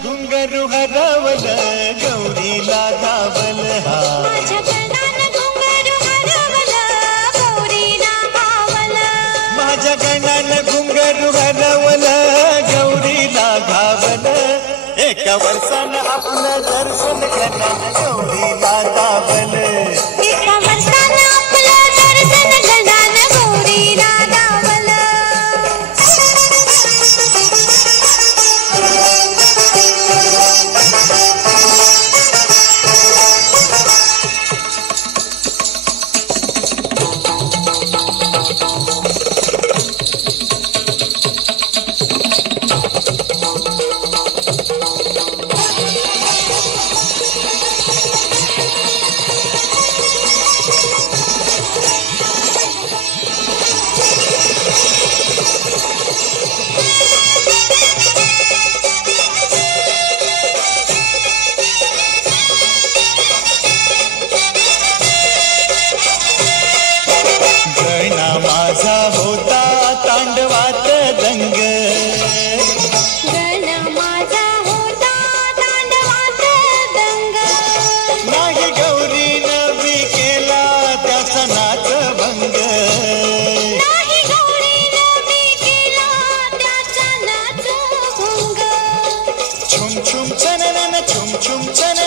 घुंगरू हरवल गौरीला गावल हा माझ्या गणानं घुंगरू हरवल गौरीला गावल माझ्या गणानं घुंगरू हरवल गौरीला गावल एका वर्षानं आपलं दर्शन गणानं गौरीला गावल एका वर्षानं आपलं दर्शन गणानं गौरीला गावल माझा होता तांडवात दंग गण माझा होता तांडवात दंग नाही गौरीनं बी केला त्याचा नाच भंग नाही गौरीनं बी केला त्याचा नाच भंग छुम छुम छननन छुम छुम छन